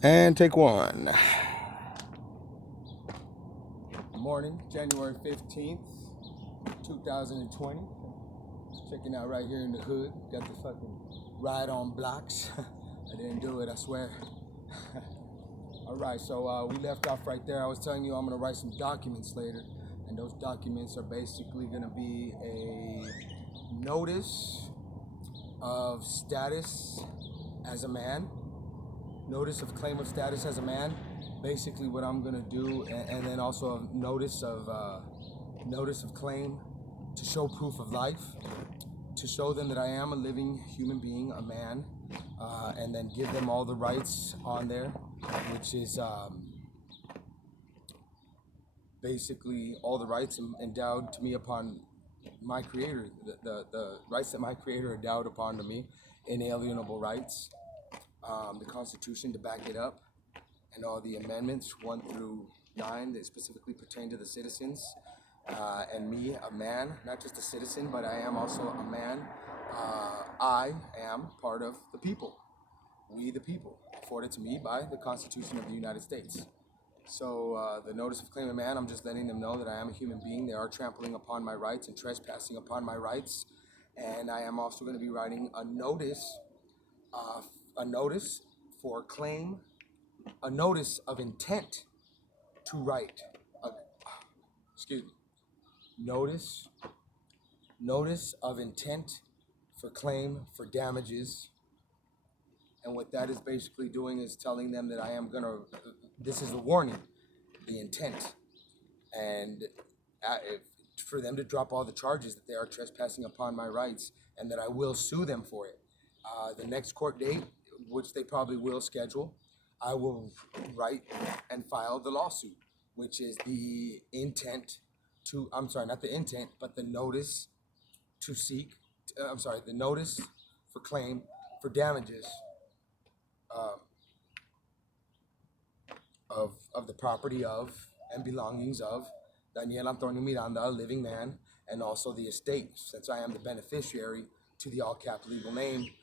And take one. Morning, January 15th, 2020. Checking out right here in the hood. Got the fucking ride on blocks. I didn't do it, I swear. Alright, so we left off right there. I was telling you I'm going to write some documents later. And those documents are basically going to be a notice of status as a man. Notice of claim of status as a man. Basically what I'm gonna do, and then also a notice of claim to show proof of life, to show them that I am a living human being, a man, and then give them all the rights on there, which is basically all the rights endowed to me upon my creator, the rights that my creator endowed upon to me, inalienable rights, the Constitution to back it up, and all the amendments 1 through 9 that specifically pertain to the citizens, and me, a man, not just a citizen, but I am also a man. I am part of the people, we the people, afforded to me by the Constitution of the United States. So the notice of claim of man, I'm just letting them know that I am a human being. They are trampling upon my rights and trespassing upon my rights, and I am also going to be writing a notice for claim, a notice of intent to write, notice of intent for claim for damages. And what that is basically doing is telling them that I am gonna, this is a warning, the intent, and for them to drop all the charges that they are trespassing upon my rights, and that I will sue them for it. The next court date, which they probably will schedule, I will write and file the lawsuit, which is the intent to, I'm sorry, not the intent, but the notice to seek, the notice for claim for damages of the property of and belongings of Daniel Antonio Miranda, a living man, and also the estate. Since I am the beneficiary to the all-cap legal name,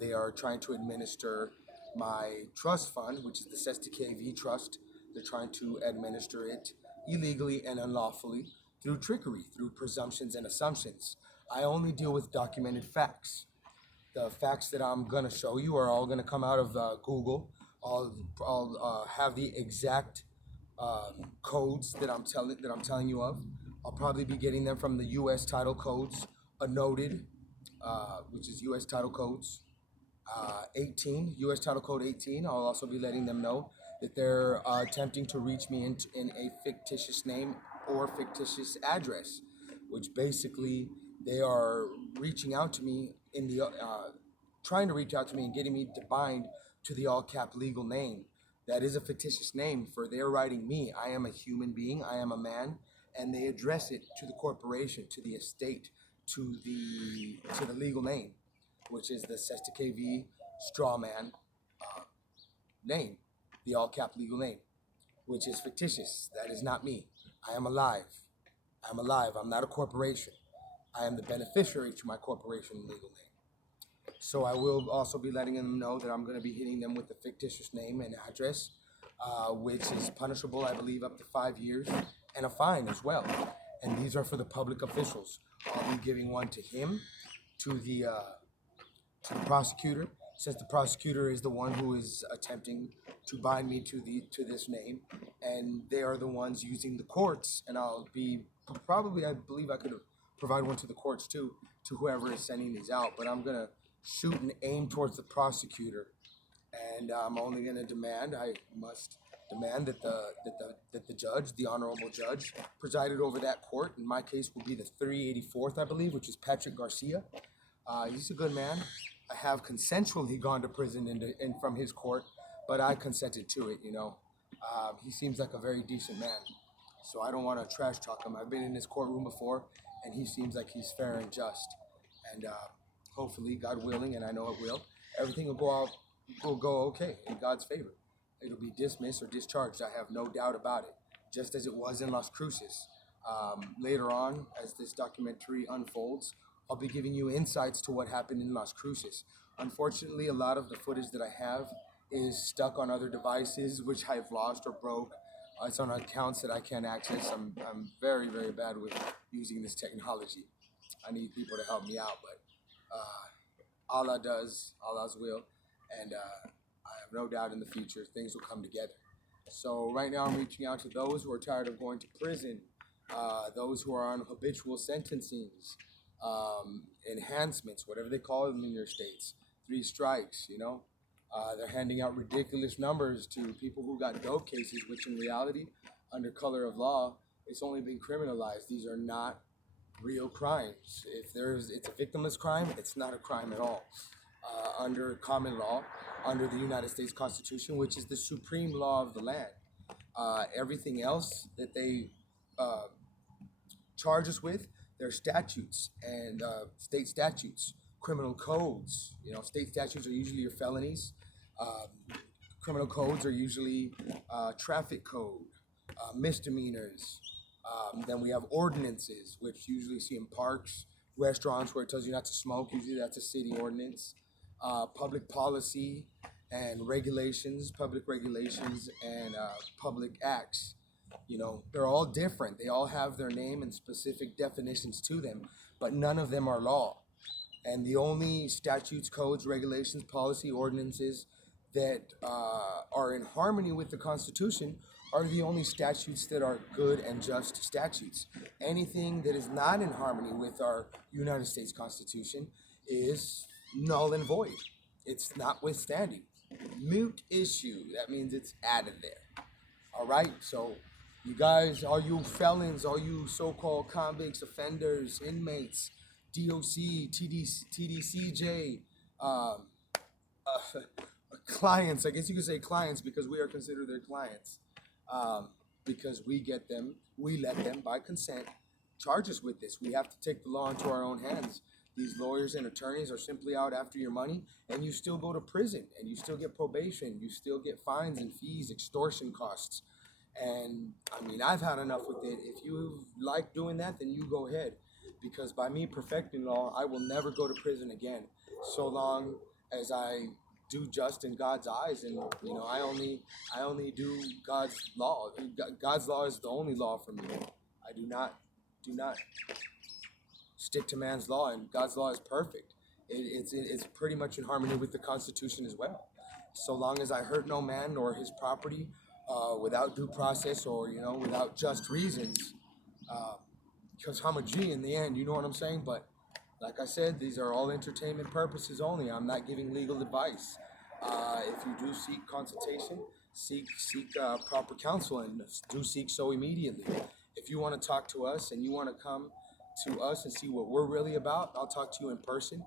they are trying to administer my trust fund, which is the Cesta KV Trust. They're trying to administer it illegally and unlawfully through trickery, through presumptions and assumptions. I only deal with documented facts. The facts that I'm gonna show you are all gonna come out of Google. I'll have the exact codes that I'm telling you of. I'll probably be getting them from the U.S. title codes, noted, which is U.S. title codes 18, U.S. title code 18. I'll also be letting them know that they're attempting to reach me in a fictitious name or fictitious address, which basically they are reaching out to me in the trying to reach out to me and getting me to bind to the all-cap legal name. That is a fictitious name, for they're writing me. I am a human being, I am a man, and they address it to the corporation, to the estate, to the legal name, which is the Cesta KV Strawman name, the all-cap legal name, which is fictitious. That is not me. I am alive. I'm alive. I'm not a corporation. I am the beneficiary to my corporation legal name. So I will also be letting them know that I'm going to be hitting them with the fictitious name and address, which is punishable, I believe, up to 5 years, and a fine as well. And these are for the public officials. I'll be giving one to him, to the prosecutor, since the prosecutor is the one who is attempting to bind me to this name, and they are the ones using the courts. And I'll be probably, I believe I could provide one to the courts too, to whoever is sending these out. But I'm gonna shoot and aim towards the prosecutor, and I'm only gonna demand, I must demand that the judge, the honorable judge, presided over that court. In my case, will be the 384th, I believe, which is Patrick Garcia. He's a good man. I have consensually gone to prison and from his court, but I consented to it, you know. He seems like a very decent man, so I don't want to trash talk him. I've been in his courtroom before, and he seems like he's fair and just. And hopefully, God willing, and I know it will, everything will go okay in God's favor. It'll be dismissed or discharged. I have no doubt about it, just as it was in Las Cruces. Later on, as this documentary unfolds, I'll be giving you insights to what happened in Las Cruces. Unfortunately, a lot of the footage that I have is stuck on other devices, which I've lost or broke. It's on accounts that I can't access. I'm very, very bad with using this technology. I need people to help me out, but Allah does, Allah's will, and I have no doubt in the future things will come together. So right now I'm reaching out to those who are tired of going to prison, those who are on habitual sentencings, enhancements, whatever they call them in your states, 3 strikes, you know. They're handing out ridiculous numbers to people who got dope cases, which in reality, under color of law, it's only been criminalized. These are not real crimes. If it's a victimless crime, it's not a crime at all. Under common law, under the United States Constitution, which is the supreme law of the land, everything else that they charge us with, they're statutes and state statutes, criminal codes. You know, state statutes are usually your felonies. Criminal codes are usually traffic code, misdemeanors. Then we have ordinances, which you usually see in parks, restaurants where it tells you not to smoke. Usually that's a city ordinance. Public policy and regulations, public regulations and public acts. You know, they're all different. They all have their name and specific definitions to them, but none of them are law. And the only statutes, codes, regulations, policy, ordinances that are in harmony with the Constitution are the only statutes that are good and just statutes. Anything that is not in harmony with our United States Constitution is null and void. It's notwithstanding. Moot issue. That means it's added there. All right? So you guys, all you felons, all you so-called convicts, offenders, inmates, DOC, TDCJ, clients, I guess you could say clients because we are considered their clients. Because we get them, we let them, by consent, charge us with this. We have to take the law into our own hands. These lawyers and attorneys are simply out after your money, and you still go to prison, and you still get probation, you still get fines and fees, extortion costs. And I mean, I've had enough with it. If you like doing that, then you go ahead. Because by me perfecting law, I will never go to prison again, so long as I do just in God's eyes. And you know, I only do God's law. God's law is the only law for me. I do not stick to man's law, and God's law is perfect. It's pretty much in harmony with the Constitution as well. So long as I hurt no man nor his property without due process, or you know, without just reasons. Because I'm a G in the end, you know what I'm saying? But like I said, these are all entertainment purposes only. I'm not giving legal advice. If you do seek consultation, seek proper counsel, and do seek so immediately. If you want to talk to us and you want to come to us and see what we're really about, I'll talk to you in person.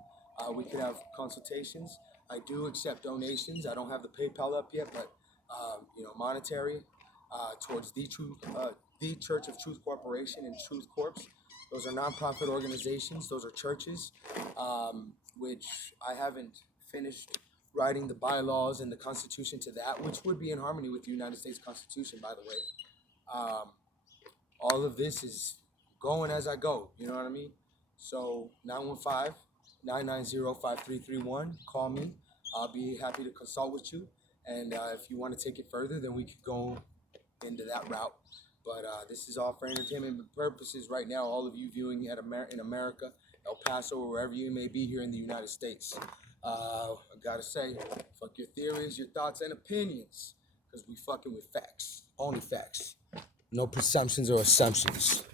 We could have consultations. I do accept donations. I don't have the PayPal up yet, but you know, monetary towards the Church of Truth Corporation and Truth Corps. Those are nonprofit organizations. Those are churches, which I haven't finished writing the bylaws and the Constitution to that, which would be in harmony with the United States Constitution, by the way. All of this is going as I go, you know what I mean? So 915-990-5331, call me. I'll be happy to consult with you. And if you want to take it further, then we could go into that route. But this is all for entertainment purposes right now. All of you viewing in America, El Paso, wherever you may be here in the United States. I gotta say, fuck your theories, your thoughts, and opinions. Because we fucking with facts. Only facts. No presumptions or assumptions.